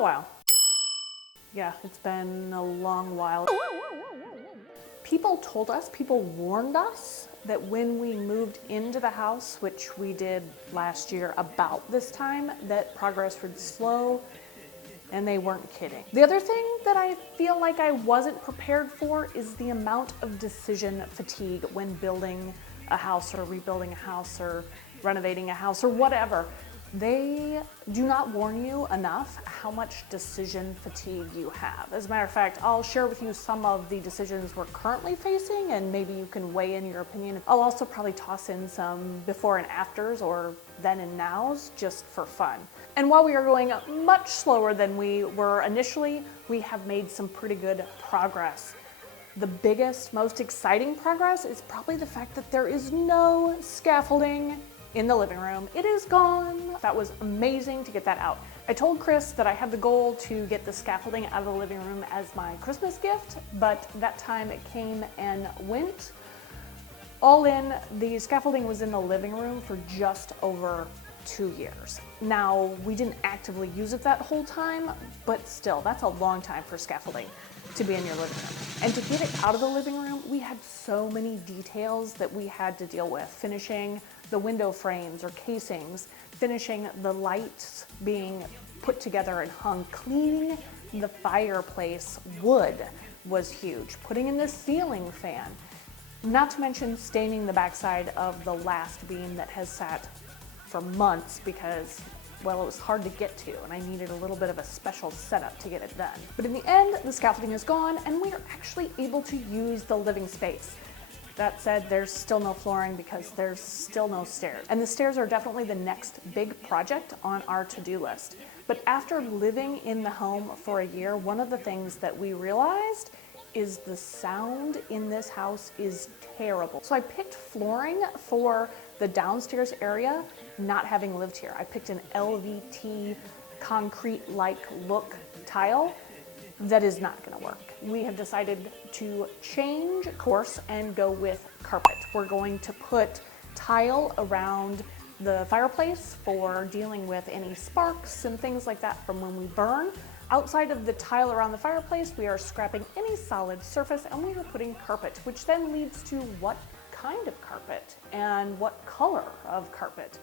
a while. Yeah, it's been a long while. People told us, people warned us that when we moved into the house, which we did last year about this time, that progress would slow, and they weren't kidding. The other thing that I feel like I wasn't prepared for is the amount of decision fatigue when building a house or rebuilding a house or renovating a house or whatever. They do not warn you enough how much decision fatigue you have. As a matter of fact, I'll share with you some of the decisions we're currently facing, and maybe you can weigh in your opinion. I'll also probably toss in some before and afters or then and nows just for fun. And while we are going much slower than we were initially, we have made some pretty good progress. The biggest, most exciting progress is probably the fact that there is no scaffolding in the living room. It is gone. That was amazing to get that out. I told Chris that I had the goal to get the scaffolding out of the living room as my Christmas gift, but that time it came and went. All in, the scaffolding was in the living room for just over 2 years. Now, we didn't actively use it that whole time, but still, that's a long time for scaffolding to be in your living room. And to get it out of the living room, we had so many details that we had to deal with. Finishing the window frames or casings, finishing the lights being put together and hung, cleaning the fireplace wood was huge, putting in the ceiling fan, not to mention staining the backside of the last beam that has sat for months because, well, it was hard to get to and I needed a little bit of a special setup to get it done. But in the end, the scaffolding is gone and we are actually able to use the living space. That said, there's still no flooring because there's still no stairs. And the stairs are definitely the next big project on our to-do list. But after living in the home for a year, one of the things that we realized is the sound in this house is terrible. So I picked flooring for the downstairs area, not having lived here. I picked an LVT concrete-like look tile. That is not gonna work. We have decided to change course and go with carpet. We're going to put tile around the fireplace for dealing with any sparks and things like that from when we burn. Outside of the tile around the fireplace, we are scrapping any solid surface and we are putting carpet, which then leads to what kind of carpet and what color of carpet.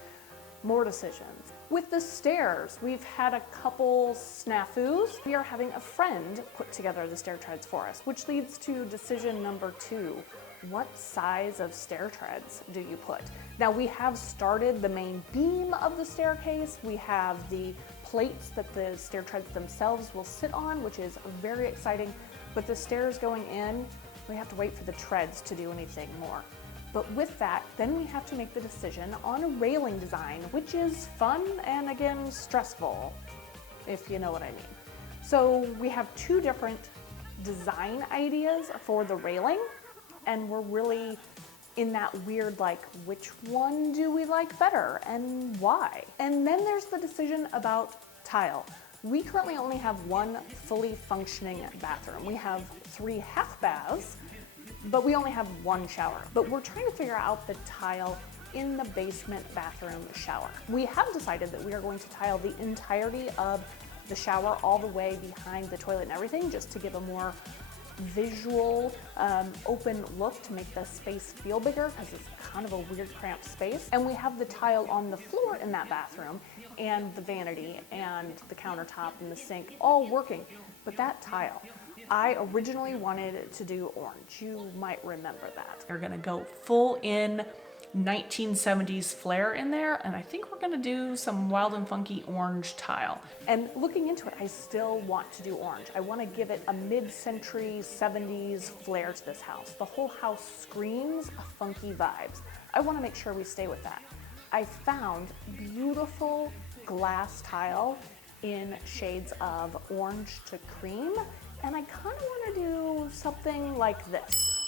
More decisions. With the stairs, we've had a couple snafus. We are having a friend put together the stair treads for us, which leads to decision number 2. What size of stair treads do you put? Now we have started the main beam of the staircase. We have the plates that the stair treads themselves will sit on, which is very exciting. But the stairs going in, we have to wait for the treads to do anything more. But with that, then we have to make the decision on a railing design, which is fun and again, stressful, if you know what I mean. So we have 2 different design ideas for the railing, and we're really in that weird, like, which one do we like better and why? And then there's the decision about tile. We currently only have 1 fully functioning bathroom. We have 3 half baths, but we only have 1 shower. But we're trying to figure out the tile in the basement bathroom shower. We have decided that we are going to tile the entirety of the shower all the way behind the toilet and everything, just to give a more visual, open look to make the space feel bigger because it's kind of a weird cramped space. And we have the tile on the floor in that bathroom and the vanity and the countertop and the sink all working. But that tile, I originally wanted to do orange. You might remember that. We're gonna go full in 1970s flair in there, and I think we're gonna do some wild and funky orange tile. And looking into it, I still want to do orange. I wanna give it a mid-century 70s flair to this house. The whole house screams funky vibes. I wanna make sure we stay with that. I found beautiful glass tile in shades of orange to cream, and I kind of want to do something like this.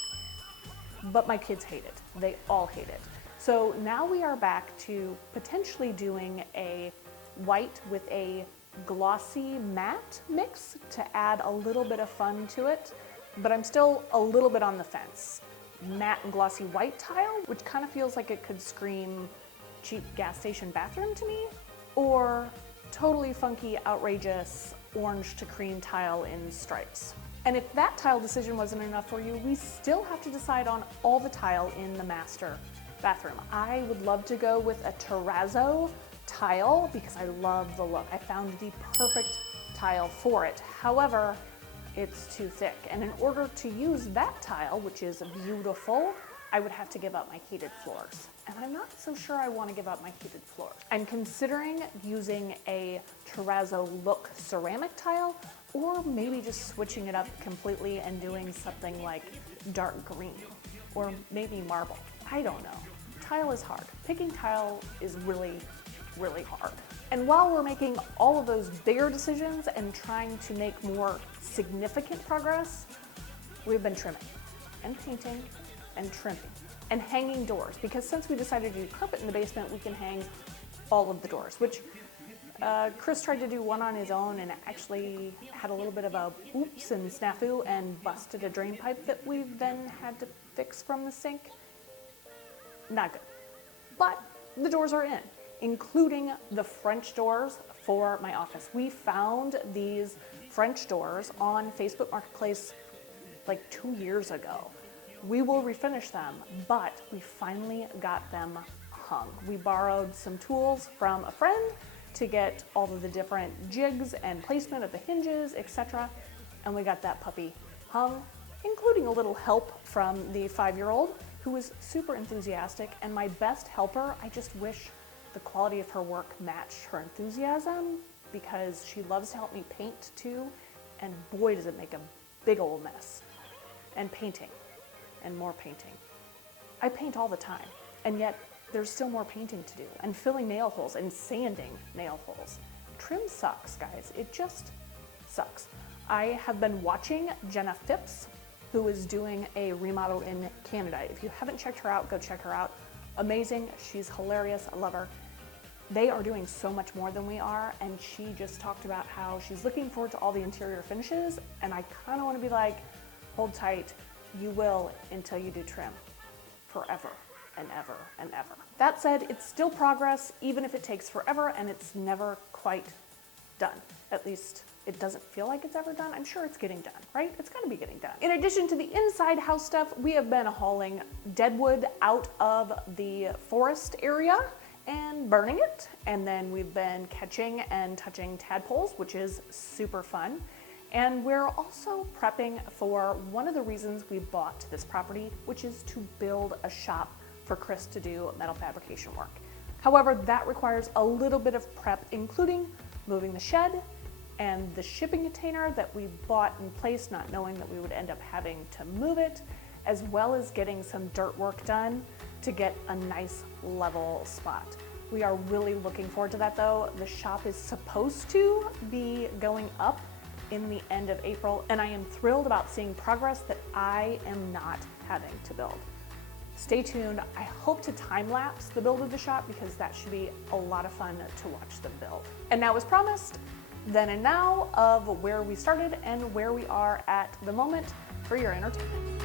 But my kids hate it. They all hate it. So now we are back to potentially doing a white with a glossy matte mix to add a little bit of fun to it, but I'm still a little bit on the fence. Matte and glossy white tile, which kind of feels like it could scream cheap gas station bathroom to me, or totally funky, outrageous orange to cream tile in stripes. And if that tile decision wasn't enough for you, we still have to decide on all the tile in the master bathroom. I would love to go with a terrazzo tile because I love the look. I found the perfect tile for it. However, it's too thick. And in order to use that tile, which is beautiful, I would have to give up my heated floors. And I'm not so sure I want to give up my heated floors. I'm considering using a terrazzo look ceramic tile, or maybe just switching it up completely and doing something like dark green, or maybe marble. I don't know. Tile is hard. Picking tile is really, really hard. And while we're making all of those bigger decisions and trying to make more significant progress, we've been trimming and painting and trimming and hanging doors, because since we decided to do carpet in the basement, we can hang all of the doors, which Chris tried to do one on his own and actually had a little bit of a oops and snafu and busted a drain pipe that we then had to fix from the sink. Not good. But the doors are in, including the French doors for my office. We found these French doors on Facebook Marketplace like 2 years ago. We will refinish them, but we finally got them hung. We borrowed some tools from a friend to get all of the different jigs and placement of the hinges, etc. And we got that puppy hung, including a little help from the 5-year-old who was super enthusiastic. And my best helper, I just wish the quality of her work matched her enthusiasm, because she loves to help me paint too. And boy, does it make a big old mess. And painting, and more painting. I paint all the time, and yet there's still more painting to do, and filling nail holes and sanding nail holes. Trim sucks, guys. It just sucks. I have been watching Jenna Phipps, who is doing a remodel in Canada. If you haven't checked her out, go check her out. Amazing. She's hilarious. I love her. They are doing so much more than we are, and she just talked about how she's looking forward to all the interior finishes, and I kind of want to be like, hold tight, you will until you do trim, forever and ever and ever. That said, it's still progress, even if it takes forever, and it's never quite done. At least it doesn't feel like it's ever done. I'm sure it's getting done, right? It's gonna be getting done. In addition to the inside house stuff, we have been hauling deadwood out of the forest area and burning it. And then we've been catching and touching tadpoles, which is super fun. And we're also prepping for one of the reasons we bought this property, which is to build a shop for Chris to do metal fabrication work. However, that requires a little bit of prep, including moving the shed and the shipping container that we bought in place, not knowing that we would end up having to move it, as well as getting some dirt work done to get a nice level spot. We are really looking forward to that though. The shop is supposed to be going up in the end of April, and I am thrilled about seeing progress that I am not having to build. Stay tuned. I hope to time-lapse the build of the shop, because that should be a lot of fun to watch them build. And now, as promised, then and now of where we started and where we are at the moment for your entertainment.